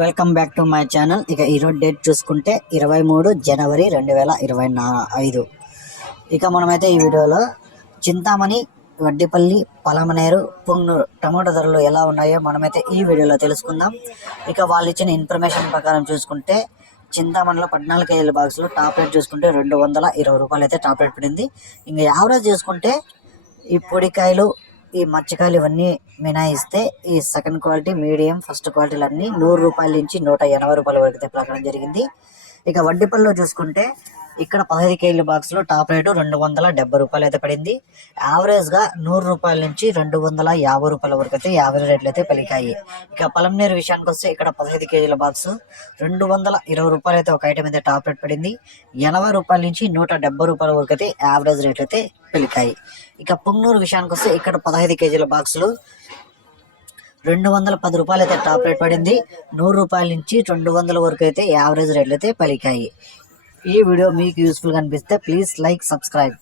Welcome back to my channel ఇక ఈరోజు date చూసుకుంటే ఇరవై మూడు జనవరి రెండు వేల ఇరవై నా ఐదు ఇక మనమైతే ఈ వీడియోలో చింతామణి వడ్డిపల్లి పలమనేరు పుంగనూరు టమాటో ధరలు ఎలా ఉన్నాయో మనమైతే ఈ వీడియోలో తెలుసుకుందాం. ఇక వాళ్ళు ఇచ్చిన ఇన్ఫర్మేషన్ ప్రకారం చూసుకుంటే చింతామణిలో పద్నాలుగు కేజీల బాక్స్లో టాప్ రేట్ చూసుకుంటే రెండు వందల ఇరవై రూపాయలు అయితే టాప్ రేట్ పడింది. ఇంకా యావరేజ్ చూసుకుంటే ఈ పొడికాయలు ఈ మచ్చకాయలు ఇవన్నీ మినాయిస్తే ఈ సెకండ్ క్వాలిటీ మీడియం ఫస్ట్ క్వాలిటీలు అన్నీ నూరు రూపాయల నుంచి నూట ఎనభై రూపాయల వరకు అయితే జరిగింది. ఇక వడ్డీపల్లిలో చూసుకుంటే ఇక్కడ పదహైదు కేజీల బాక్స్లో టాప్ రేటు రెండు వందల డెబ్బై రూపాయలు అయితే పడింది. యావరేజ్గా నూరు రూపాయల నుంచి రెండు వందల యాభై రూపాయల వరకు అయితే యావరేజ్ రేట్లు అయితే పలికాయి ఇక పలంనేరు విషయానికి వస్తే ఇక్కడ పదహైదు కేజీల బాక్స్ రెండు వందల ఇరవై రూపాయలు అయితే ఒక ఐటమ్ అయితే టాప్ రేట్ పడింది. ఎనభై రూపాయల నుంచి నూట డెబ్బై రూపాయల వరకు అయితే యావరేజ్ రేట్లు అయితే పలికాయి ఇక పుంగనూరు విషయానికి వస్తే ఇక్కడ పదహైదు కేజీల బాక్సులు రెండు వందల పది రూపాయలు అయితే టాప్ రేట్ పడింది. నూరు రూపాయల నుంచి రెండు వందల వరకు అయితే యావరేజ్ రేట్లు అయితే పలికాయి ఈ వీడియో మీకు యూస్ఫుల్గా అనిపిస్తే ప్లీజ్ లైక్ సబ్స్క్రైబ్